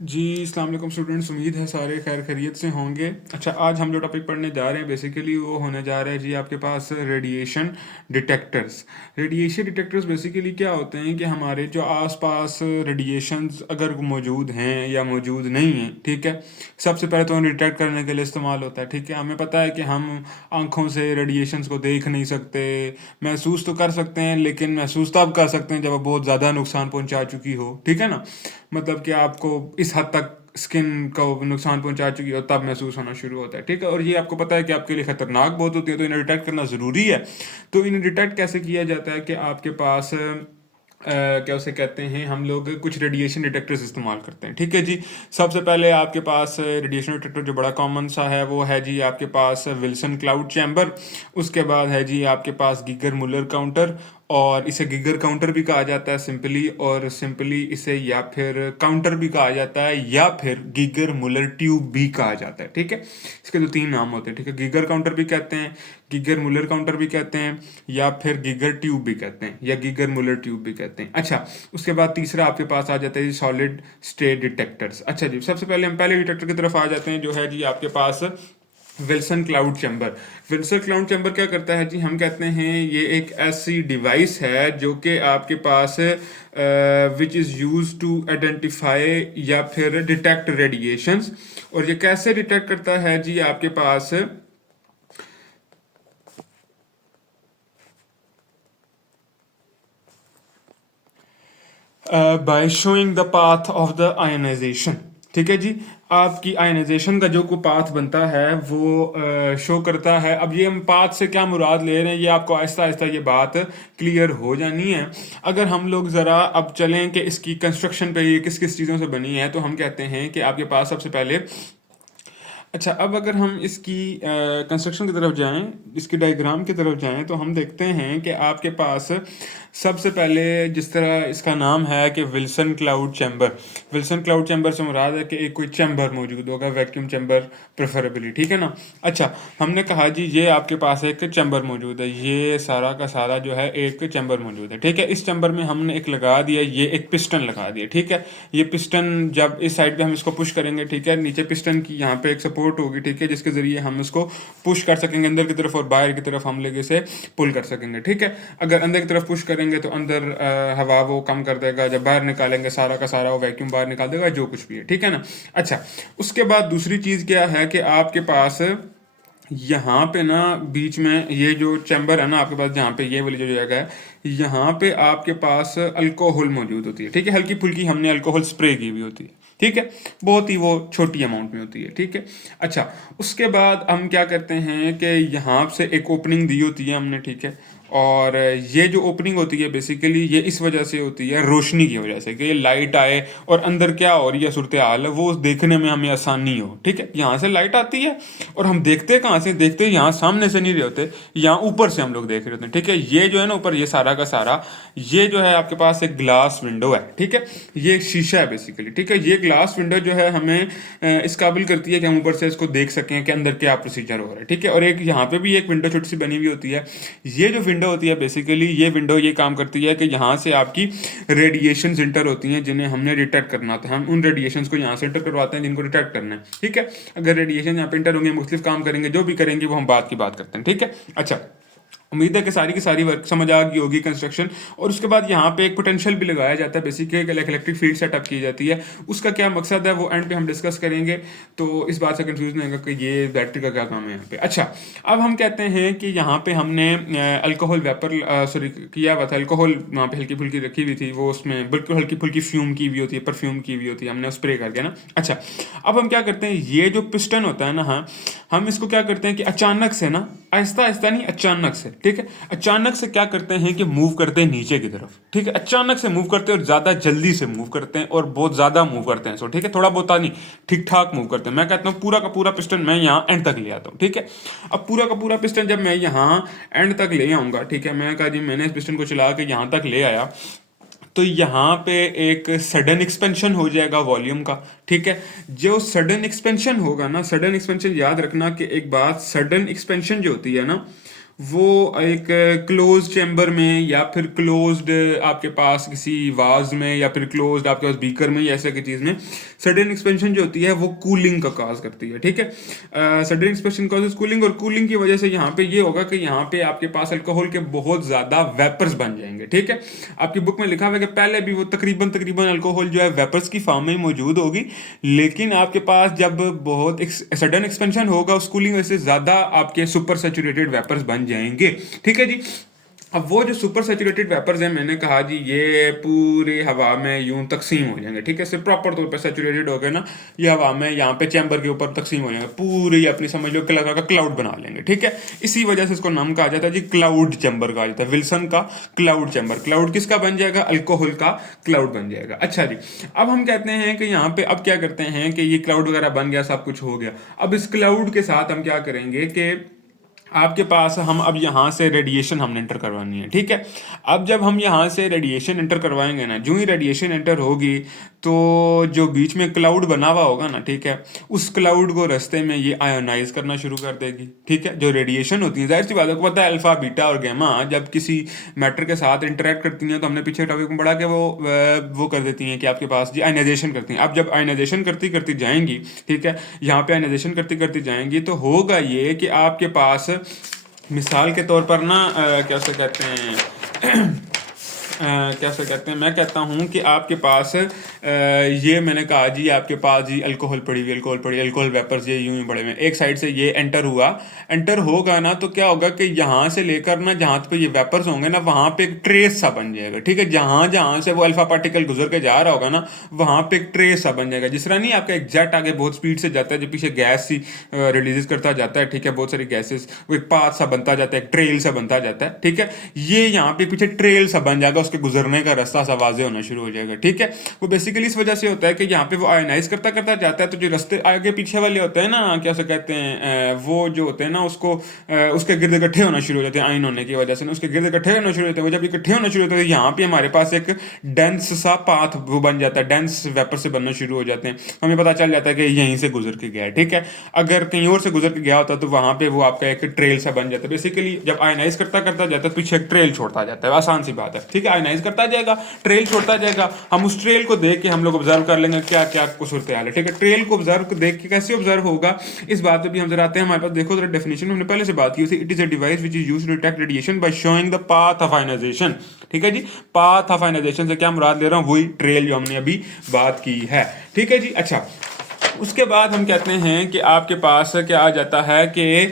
जी अस्सलाम वालेकुम स्टूडेंट्स, उम्मीद है सारे खैर खैरियत से होंगे। अच्छा, आज हम जो टॉपिक पढ़ने जा रहे हैं बेसिकली वो होने जा रहा है जी आपके पास radiation detectors. Radiation detectors basically क्या होते हैं कि हमारे जो आसपास रेडिएशंस अगर मौजूद हैं या मौजूद नहीं हैं, ठीक है, सबसे पहले तो उन्हें डिटेक्ट करने के लिए इस्तेमाल होता है। ठीक है, हमें पता है कि हम आंखों से रेडिएशंस को देख नहीं सकते, महसूस तो कर सकते हैं, लेकिन महसूस तब कर सकते हैं जब वो बहुत ज़्यादा नुकसान पहुंचा चुकी हो। ठीक है ना, मतलब कि आपको इस हद तक स्किन को नुकसान पहुंचा चुकी हो तब महसूस होना शुरू होता है। ठीक है, और ये आपको पता है कि आपके लिए खतरनाक बहुत होती है, तो इन्हें डिटेक्ट करना ज़रूरी है। तो इन्हें डिटेक्ट कैसे किया जाता है कि आपके पास क्या उसे कहते हैं, हम लोग कुछ रेडिएशन डिटेक्टर्स इस्तेमाल करते हैं। ठीक है जी, सबसे पहले आपके पास रेडिएशन डिटेक्टर जो बड़ा कॉमन सा है वो है जी आपके पास विल्सन क्लाउड चैम्बर। उसके बाद है जी आपके पास गीगर मुलर काउंटर, और इसे गिगर काउंटर भी कहा जाता है सिंपली, और सिंपली इसे या फिर काउंटर भी कहा जाता है, या फिर गिगर मुलर ट्यूब भी कहा जाता है। ठीक है, इसके तो तीन नाम होते हैं। ठीक है, गिगर काउंटर भी कहते हैं, गिगर मुलर काउंटर भी कहते हैं, या फिर गिगर ट्यूब भी कहते हैं, या गिगर मुलर ट्यूब भी कहते हैं। अच्छा, उसके बाद तीसरा आपके पास आ जाता है जी सॉलिड स्टेट डिटेक्टर्स। अच्छा जी, सबसे पहले हम पहले डिटेक्टर की तरफ आ जाते हैं जो है जी आपके पास Wilson cloud chamber. Wilson cloud chamber क्या करता है जी, हम कहते हैं ये एक ऐसी डिवाइस है जो कि आपके पास which is use to identify या फिर डिटेक्ट रेडिएशंस। और ये कैसे डिटेक्ट करता है जी आपके पास by showing the path of the ionization. ठीक है जी, आपकी आयनाइजेशन का जो को पाथ बनता है वो शो करता है। अब ये हम पाथ से क्या मुराद ले रहे हैं, ये आपको आहिस्ता आहिस्ता ये बात क्लियर हो जानी है। अगर हम लोग ज़रा अब चलें कि इसकी कंस्ट्रक्शन पे ये किस किस चीज़ों से बनी है, तो हम कहते हैं कि आपके पास सबसे पहले, अच्छा, अब अगर हम इसकी कंस्ट्रक्शन की तरफ जाएं, इसकी डायग्राम की तरफ जाएं, तो हम देखते हैं कि आपके पास सबसे पहले जिस तरह इसका नाम है कि Wilson cloud chamber. Wilson cloud chamber से मुराद है कि एक कोई चैम्बर मौजूद होगा, वैक्यूम चैम्बर प्रेफरेबली। ठीक है ना। अच्छा, हमने कहा जी ये आपके पास एक चैम्बर मौजूद है, ये सारा का सारा जो है एक चैम्बर मौजूद है। ठीक है, इस चैम्बर में हमने एक लगा दिया, ये एक पिस्टन लगा दिया। ठीक है, ये पिस्टन जब इस साइड पे हम इसको पुश करेंगे, ठीक है, नीचे पिस्टन की यहाँ पे एक सपोर्ट होगी, ठीक है, जिसके जरिए हम इसको पुश कर सकेंगे अंदर की तरफ, और बाहर की तरफ हम लोग इसे पुल कर सकेंगे। ठीक है, अगर अंदर की तरफ पुश करेंगे तो अंदर हवा वो कम कर देगा, जब बाहर निकालेंगे सारा का सारा वो वैक्यूम बाहर निकाल देगा, जो कुछ भी है। ठीक है ना। अच्छा, उसके बाद दूसरी चीज़ क्या है कि आपके पास यहाँ पे ना बीच में ये जो चैम्बर है ना आपके पास, जहाँ पे ये वाली जो जगह है, यहाँ पे आपके पास अल्कोहल मौजूद होती है। ठीक है, हल्की फुल्की हमने अल्कोहल स्प्रे की हुई होती है। ठीक है, बहुत ही वो छोटी अमाउंट में होती है। ठीक है, अच्छा, उसके बाद हम क्या करते हैं कि यहाँ से एक ओपनिंग दी होती है हमने। ठीक है, और ये जो ओपनिंग होती है बेसिकली ये इस वजह से होती है, रोशनी की वजह से, कि लाइट आए और अंदर क्या हो रही है सूरत हाल है वो देखने में हमें आसानी हो। ठीक है, यहाँ से लाइट आती है और हम देखते कहाँ से, देखते यहाँ सामने से नहीं रहे होते, यहाँ ऊपर से हम लोग देख रहे होते हैं। ठीक है, ये जो है ना ऊपर, ये सारा का सारा ये जो है आपके पास एक ग्लास विंडो है। ठीक है, ये एक शीशा है बेसिकली। ठीक है, ये ग्लास विंडो जो है हमें इस काबिल करती है कि हम ऊपर से इसको देख सकें कि अंदर क्या प्रोसीजर हो रहा है। ठीक है, और एक यहाँ पे भी एक विंडो छोटी सी बनी हुई होती है। ये जो विंडो होती है बेसिकली, ये विंडो ये काम करती है कि यहाँ से आपकी रेडिएशन इंटर होती हैं जिन्हें हमने डिटेक्ट करना होता है। हम उन रेडिएशन को यहाँ से इंटर करवाते हैं जिनको डिटेक्ट करना है। ठीक है, अगर रेडिएशन यहाँ पे इंटर होंगे, मुख्तलिफ काम करेंगे, जो भी करेंगे वो हम बात की बात करते हैं। ठीक है, अच्छा, उम्मीद है कि सारी की सारी वर्क समझ आ गई होगी कंस्ट्रक्शन। और उसके बाद यहाँ पे एक पोटेंशियल भी लगाया जाता है, बेसिकली इलेक्ट्रिक फील्ड सेटअप की जाती है। उसका क्या मकसद है वो एंड पे हम डिस्कस करेंगे, तो इस बात से कंफ्यूज नहीं होगा कि ये बैटरी का क्या काम है यहाँ पे। अच्छा, अब हम कहते हैं कि यहाँ पे हमने अल्कोहल वेपर सॉरी किया हुआ था, अल्कोहल वहाँ पे हल्की फुल्की रखी हुई थी, वो उसमें बिल्कुल हल्की फुल्की फ्यूम की हुई होती है, परफ्यूम की हुई होती है, हमने स्प्रे करके ना। अच्छा, अब हम क्या करते हैं, ये जो पिस्टन होता है ना, हाँ, हम इसको क्या करते हैं कि अचानक से ना, आहिस्ता आहिस्ता नहीं, अचानक से, ठीक है, अचानक से क्या करते हैं कि मूव करते हैं नीचे की तरफ। ठीक है, अचानक से मूव करते हैं और ज़्यादा जल्दी से मूव करते हैं और बहुत ज़्यादा मूव करते हैं। सो ठीक है, थोड़ा बहुत नहीं, ठीक ठाक मूव करते हैं। मैं कहता हूँ पूरा का पूरा पिस्टन मैं यहाँ एंड तक ले आता हूँ। ठीक है, अब पूरा का पूरा पिस्टन जब मैं यहाँ एंड तक ले आऊँगा, ठीक है, मैं कहा जी मैंने इस पिस्टन को चला के यहाँ तक ले आया, तो यहाँ पे एक सडन एक्सपेंशन हो जाएगा वॉल्यूम का। ठीक है, जो सडन एक्सपेंशन होगा ना, सडन एक्सपेंशन याद रखना कि एक बात, सडन एक्सपेंशन जो होती है ना, वो एक क्लोज चैम्बर में या फिर क्लोज्ड आपके पास किसी वाज में या फिर क्लोज्ड आपके पास बीकर में या ऐसे की चीज़ में सडन एक्सपेंशन जो होती है वो कूलिंग का काज करती है, ठीक है। सडन एक्सपेंशन कॉजेज कूलिंग, और कूलिंग की वजह से यहाँ पे ये होगा कि यहाँ पे आपके पास अल्कोहल के बहुत ज़्यादा वेपर्स बन जाएंगे, ठीक है। आपकी बुक में लिखा हुआ है कि पहले भी वो तकरीबन तकरीबन अल्कोहल जो है वेपर्स की फॉर्म में मौजूद होगी, लेकिन आपके पास जब बहुत सडन एक्सपेंशन होगा उस कूलिंग वजह से ज़्यादा आपके सुपर सेचुरेटेड वेपर्स बन जाएंगे, ठीक है जी। अब वो जो सुपर सेचुरेटेड वेपर्स हैं, मैंने कहा जी ये पूरे हवा में यूं तकसीम हो जाएंगे, ठीक है। सिर्फ प्रॉपर तौर पे सेचुरेटेड हो गए ना, ये हवा में यहाँ पे चैम्बर के ऊपर तकसीम हो जाएंगे, पूरी अपनी समझ लो का क्लाउड बना लेंगे, ठीक है। इसी वजह से इसको नाम कहा जाता है जी क्लाउड चैम्बर कहा जाता है, विल्सन का क्लाउड चैम्बर। क्लाउड किसका बन जाएगा? अल्कोहल का क्लाउड बन जाएगा। अच्छा जी, अब हम कहते हैं कि यहाँ पे अब क्या करते हैं कि ये क्लाउड वगैरह बन गया, सब कुछ हो गया। अब इस क्लाउड के साथ हम क्या करेंगे कि आपके पास हम अब यहाँ से रेडिएशन हमने एंटर करवानी है, ठीक है। अब जब हम यहाँ से रेडिएशन एंटर करवाएंगे ना, जो ही रेडिएशन एंटर होगी तो जो बीच में क्लाउड बना हुआ होगा ना, ठीक है, उस क्लाउड को रास्ते में ये आयोनाइज करना शुरू कर देगी, ठीक है। जो रेडिएशन होती है, जाहिर सी बात है, आपको पता है अल्फा बीटा और गैमा जब किसी मैटर के साथ इंटरेक्ट करती हैं तो हमने पीछे टॉपिक में पढ़ा कि वो कर देती हैं कि आपके पास जी आयनाइजेशन करती हैं। अब जब आयनाइजेशन करती करती जाएंगी, ठीक है, यहाँ पे आयनाइजेशन करती करती जाएंगी तो होगा ये कि आपके पास मिसाल के तौर पर ना कैसे कहते हैं कैसे कहते हैं, मैं कहता हूँ कि आपके पास ये मैंने कहा जी आपके पास जी अल्कोहल पड़ी हुई, अल्कोहल वेपर्स ये यूं ही पड़े हुए, एक साइड से ये एंटर हुआ, एंटर होगा ना तो क्या होगा कि यहाँ से लेकर ना जहाँ पे ये वेपर्स होंगे ना वहाँ पे एक ट्रेस सा बन जाएगा, ठीक है। जहाँ जहाँ से वो अल्फा पार्टिकल गुजर के जा रहा होगा ना वहाँ पे एक ट्रेस सा बन जाएगा। जिस तरह नहीं आपका एक जेट आगे बहुत स्पीड से जाता है, जो पीछे गैस सी रिलीज करता जाता है, ठीक है, बहुत सारी गैसेस, वो एक पाथ सा बनता जाता है, एक ट्रेल सा बनता जाता है, ठीक है। ये यहाँ पे पीछे ट्रेल सा बन जाएगा, उसके गुजरने का रास्ता सा वाजे होना शुरू हो जाएगा, ठीक है। वो बेसिकली इस वजह से होता है कि यहाँ पे वो आयनाइज करता करता जाता है, तो जो रास्ते आगे पीछे वाले होते हैं ना, क्या से कहते हैं, वो जो होते हैं ना उसको उसके गिर्द इकट्ठे होना शुरू हो जाते हैं आयन होने की वजह से ना, उसके गिर्द इकट्ठे होना शुरू होते हैं। वो जब इकट्ठे होना शुरू होते हैं यहाँ पे हमारे पास एक डेंस सा पाथ वो बन जाता है, डेंस वेपर से बनना शुरू हो जाते हैं। हमें पता चल जाता है कि यहीं से गुजर के गया है, ठीक है। अगर कहीं और से गुजर के गया होता तो वहां पे वो आपका एक ट्रेल सा बन जाता है। बेसिकली जब आयनाइज करता करता जाता है पीछे एक ट्रेल छोड़ता जाता है, आसान सी बात है, ठीक है। आयनाइज करता जाएगा, ट्रेल छोड़ता जाएगा, हम उस ट्रेल को देख के हम लोग ऑब्जर्व कर लेंगे क्या क्या सूरत हाल है, ठीक है। ट्रेल को ऑब्जर्व देख के कैसे ऑब्जर्व होगा, इस बात पे भी हम जरा आते हैं। हमारे पास देखो जरा डेफिनेशन हमने पहले से बात की थी, it is a device which is used to detect radiation by showing the path of ionisation, ठीक है जी। पाथ ऑफ आयनाइजेशन से क्या मुराद ले रहा हूं, वही ट्रेल जो हमने अभी बात की है, ठीक है जी। अच्छा, उसके बाद हम कहते हैं कि आपके पास क्या आ जाता है कि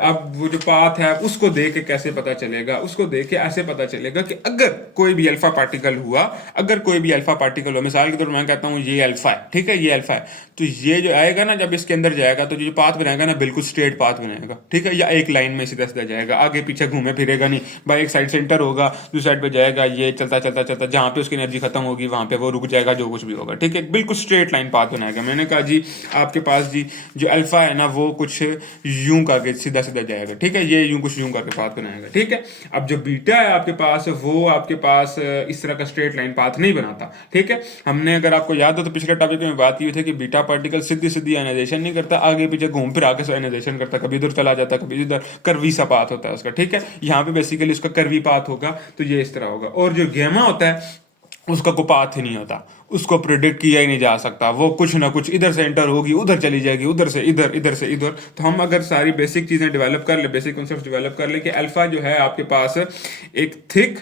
अब वो जो पाथ है उसको देख के कैसे पता चलेगा, उसको देख के ऐसे पता चलेगा कि अगर कोई भी अल्फा पार्टिकल हुआ, अगर कोई भी अल्फा पार्टिकल हुआ, मिसाल के तौर पर मैं कहता हूँ ये अल्फा है, ठीक है, ये अल्फा है, तो ये जो आएगा ना जब इसके अंदर जाएगा तो जो पाथ बनाएगा ना बिल्कुल स्ट्रेट पाथ बनाएगा, ठीक है, या एक लाइन में सीधा सीधा जाएगा, आगे पीछे घूमे फिरेगा नहीं, भाई एक साइड से एंटर होगा दूसरी साइड पे जाएगा, ये चलता चलता चलता जहाँ पे उसकी एनर्जी खत्म होगी वहां पे वो रुक जाएगा, जो कुछ भी होगा, ठीक है, बिल्कुल स्ट्रेट लाइन पाथ बनाएगा। मैंने कहा जी आपके पास जी जो अल्फा है ना वो कुछ यूं करके सीधा सीधा जाएगा, ठीक है, ये यूं कुछ यूं करके पाथ बनाएगा, ठीक है। अब जो बीटा है आपके पास वो आपके पास इस तरह का स्ट्रेट लाइन पाथ नहीं बनाता, ठीक है। हमने अगर आपको याद हो तो पिछले टॉपिक में बात की थी कि बीटा पार्टिकल सीधी सीधी आयनाइजेशन नहीं करता, आगे पीछे घूम फिर आके आयनाइजेशन करता, कभी इधर चला जाता कभी इधर, कर्वी सा पाथ होता है उसका, ठीक है। यहाँ पे बेसिकली उसका कर्वी पाथ होगा तो ये इस तरह होगा। और जो गैमा होता है उसका कोई पाथ ही नहीं होता, उसको प्रिडिक्ट किया ही नहीं जा सकता, वो कुछ ना कुछ इधर से एंटर होगी उधर चली जाएगी, उधर से इधर, इधर से इधर। तो हम अगर सारी बेसिक चीजें डेवलप कर ले, बेसिक कॉन्सेप्ट डेवलप कर ले कि अल्फा जो है आपके पास एक थिक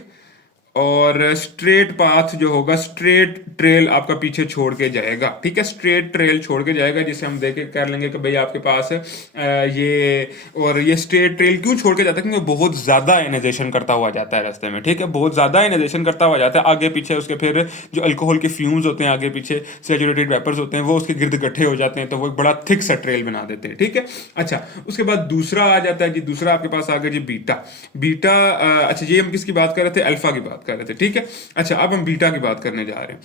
और स्ट्रेट पाथ जो होगा, स्ट्रेट ट्रेल आपका पीछे छोड़ के जाएगा, ठीक है, स्ट्रेट ट्रेल छोड़ के जाएगा, जिसे हम देख के कर लेंगे कि भाई आपके पास ये स्ट्रेट ट्रेल क्यों छोड़ के जाता है, क्योंकि बहुत ज्यादा आयनाइजेशन करता हुआ जाता है रास्ते में, ठीक है, बहुत ज्यादा आयनाइजेशन करता हुआ जाता है, आगे पीछे उसके फिर जो अल्कोहल के फ्यूम्स होते हैं, आगे पीछे सेचुरेटेड वेपर्स होते हैं, वो उसके गिर्द इकट्ठे हो जाते हैं, तो वो एक बड़ा थिक सा ट्रेल बना देते हैं, ठीक है। अच्छा, उसके बाद दूसरा आ जाता है जी, दूसरा आपके पास आ गया जी बीटा। बीटा अच्छा, ये हम किसकी बात कर रहे थे, अल्फा की बात कर रहे थे, ठीक है। अच्छा, अब हम बीटा की बात करने जा रहे हैं।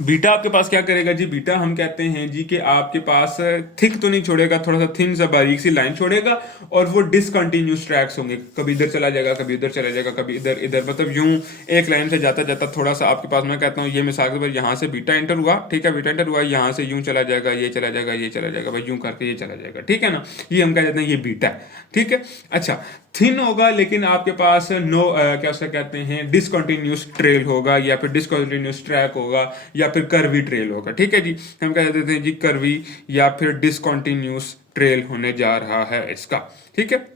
बीटा आपके पास क्या करेगा जी, बीटा हम कहते हैं जी कि आपके पास थिक तो नहीं छोड़ेगा, थोड़ा सा थिन सा बारीक सी लाइन छोड़ेगा, और वो डिसकंटिन्यूस ट्रैक्स होंगे, कभी इधर चला जाएगा कभी इधर चला जाएगा कभी इधर इधर, मतलब यूं एक लाइन से जाता जाता थोड़ा सा आपके पास, मैं कहता हूँ ये मिसाल के तौर यहाँ से बीटा एंटर हुआ, ठीक है, बीटा एंटर हुआ, यहाँ से यूं चला जाएगा, ये चला जाएगा, ये चला जाएगा, भाई यूं करके ये चला जाएगा, ठीक है ना, ये हम कह देते हैं ये बीटा है, ठीक है। अच्छा, थिन होगा, लेकिन आपके पास क्या उसे कहते हैं, डिसकंटिन्यूस ट्रेल होगा, या फिर डिसकंटिन्यूस ट्रैक होगा, या फिर कर्वी ट्रेल होगा। ठीक है जी, हम कह देते हैं जी कर्वी या फिर डिसकंटिन्यूस ट्रेल होने जा रहा है इसका। ठीक है,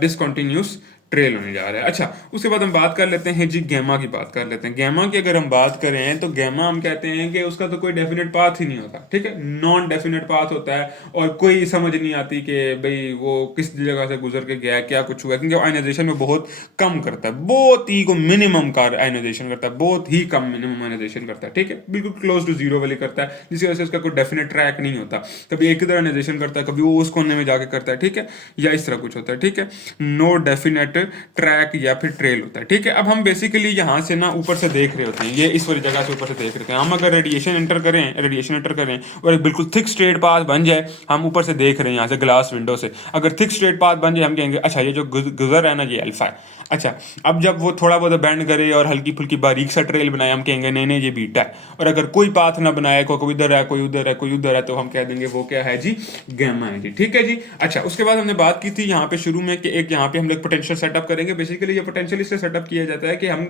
डिसकंटिन्यूस ट्रेल होने जा रहा है। अच्छा, उसके बाद हम बात कर लेते हैं जी गैमा की, बात कर लेते हैं गैमा की। अगर हम बात करें तो गैमा हम कहते हैं कि उसका तो कोई डेफिनेट पाथ ही नहीं होता। ठीक है, नॉन डेफिनेट पाथ होता है, और कोई समझ नहीं आती कि भाई वो किस जगह से गुजर के गया, क्या कुछ हुआ, क्योंकि आयनाइजेशन में बहुत कम करता है, बहुत ही को मिनिमम का आयनाइजेशन करता है, बहुत ही कम मिनिमम आयनाइजेशन करता है। ठीक है, बिल्कुल क्लोज टू जीरो वाली करता है, जिसकी वजह से उसका कोई डेफिनेट ट्रैक नहीं होता। कभी एक इधर आयनाइजेशन करता है, कभी वो उस कोने में जाके करता है। ठीक है, या इस तरह कुछ होता है। ठीक है, नो डेफिनेट ट्रैक या फिर ट्रेल होता है। ठीक है, अब हम बेसिकली यहाँ से ना ऊपर से देख रहे होते हैं, ये इस वाली जगह से ऊपर से देख रहे हैं हम। अगर रेडिएशन एंटर करें और एक बिल्कुल थिक स्ट्रेट पाथ बन जाए, हम ऊपर से देख रहे हैं यहाँ से ग्लास विंडो से, अगर थिक स्ट्रेट पाथ बन जाए, हम कहेंगे अच्छा ये जो गुजर रहा है ना, ये अल्फा है। अच्छा, अब जब वो थोड़ा बहुत बेंड करे और हल्की फुल्की बारीक सा ट्रेल बनाए, हम कहेंगे नहीं नहीं ये बीटा है। और अगर कोई पाथ ना बनाए, कोई इधर है, कोई उधर है, कोई उधर है, तो हम कह देंगे वो क्या है जी, गैमा है जी। ठीक है जी। अच्छा, उसके बाद हमने बात की थी यहाँ पे शुरू में कि एक यहाँ पे हम लोग पोटेंशियल सेटअप करेंगे। बेसिकली ये पोटेंशियल इससे सेटअप किया जाता है कि हम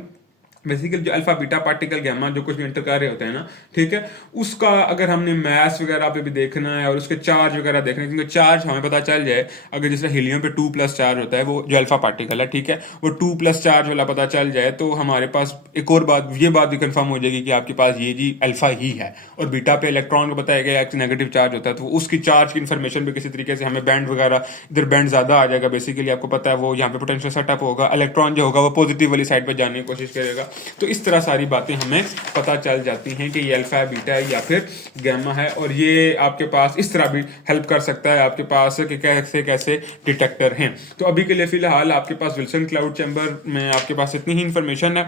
बेसिकली जो अल्फा बीटा पार्टिकल गैमा जो कुछ भी इंटर कर रहे होते हैं ना, ठीक है, उसका अगर हमने मास वगैरह पे भी देखना है और उसके चार्ज वगैरह देखना है, क्योंकि चार्ज हमें पता चल जाए, अगर जैसे हीलियम पे 2+ चार्ज होता है, वो जो अल्फा पार्टिकल है, ठीक है, वो 2+ चार्ज वाला पता चल जाए, तो हमारे पास एक और बात, ये बात भी कंफर्म हो जाएगी कि आपके पास ये जी अल्फा ही है। और बीटा पे इलेक्ट्रॉन को बताया गया कि नेगेटिव चार्ज होता है, तो उसकी चार्ज की इन्फॉर्मेशन भी किसी तरीके से हमें बैंड वगैरह, इधर बैंड ज्यादा आ जाएगा, बेसिकली आपको पता है वो यहाँ पे पोटेंशियल सेटअप होगा, इलेक्ट्रॉन जो होगा वो पॉजिटिव वाली साइड पे जाने की कोशिश करेगा। तो इस तरह सारी बातें हमें पता चल जाती हैं कि ये अल्फा है, बीटा है या फिर गैमा है। और ये आपके पास इस तरह भी हेल्प कर सकता है आपके पास कि कैसे कैसे डिटेक्टर हैं। तो अभी के लिए फिलहाल आपके पास विल्सन क्लाउड चैम्बर में आपके पास इतनी ही इंफॉर्मेशन है।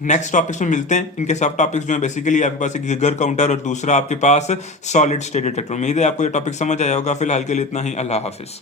नेक्स्ट टॉपिक्स में मिलते हैं। इनके सब टॉपिक्स जो है बेसिकली आपके पास एक गिगर काउंटर और दूसरा आपके पास सॉलिड स्टेट डिटेक्टर। उम्मीद है आपको ये टॉपिक समझ आया होगा। फिलहाल के लिए इतना ही। अल्लाह हाफिज।